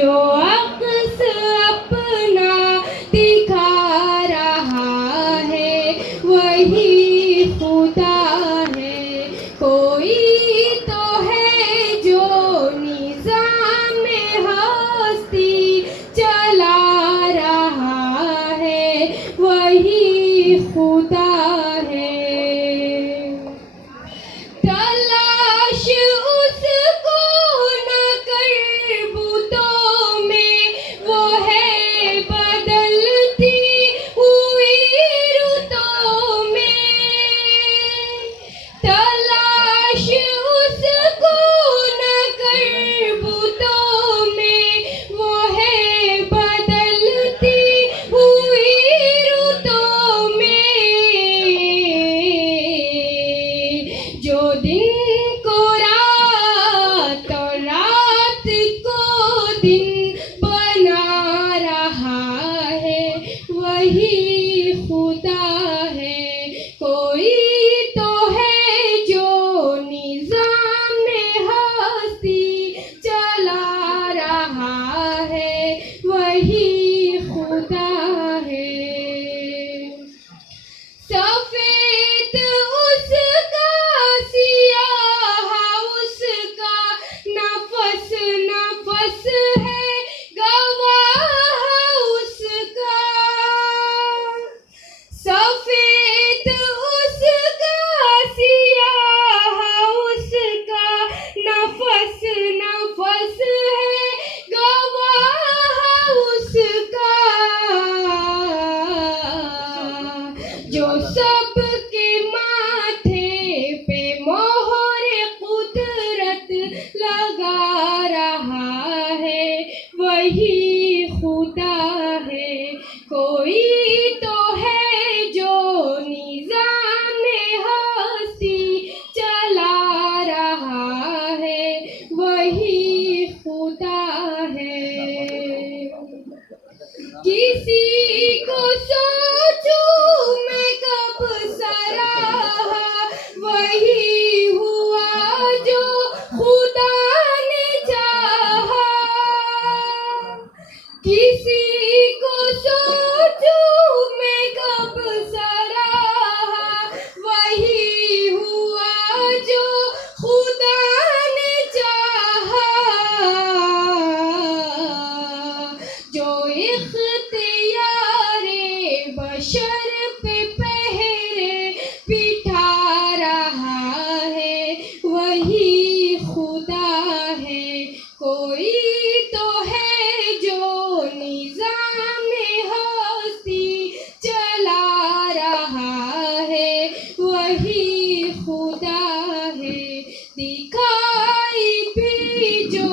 जो अक्स अपना दिखा रहा है वही खुदा है। कोई तो है जो निज़ाम हस्ती चला रहा है वही खुदा है। तलाश उसको न कर बुतों में, वो है बदलती हुई रुतों में। तलाश उसको न कर बुतों में, वो है बदलती हुई रुतों में। जो दिन को रात और रात को दिन बना रहा है वही खुदा है। कोई तो है जो निज़ाम हस्ती चला रहा है वही खुदा है। सफेद उसका सियाह उसका नफस नफस है गवाह उसका। सफेद उसका सियाह उसका नफस नफस है गवाह उसका। जो सबके माथे पे मोहर कुदरत लगा रहा है वही खुदा है। कोई तो है जो निज़ाम हस्ती चला रहा है वही खुदा है। किसी को सोचूं मैं कब सराहा, वही हुआ जो खुदा ने चाहा। किसी को सोचूं मैं कब सराहा, वही हुआ जो खुदा ने चाहा। जो इख्तियारे बशर पे पहरे बिठा रहा है वही खुदा है। कोई तो है जो निज़ाम हस्ती चला रहा है वही खुदा है। दिखाई भी जो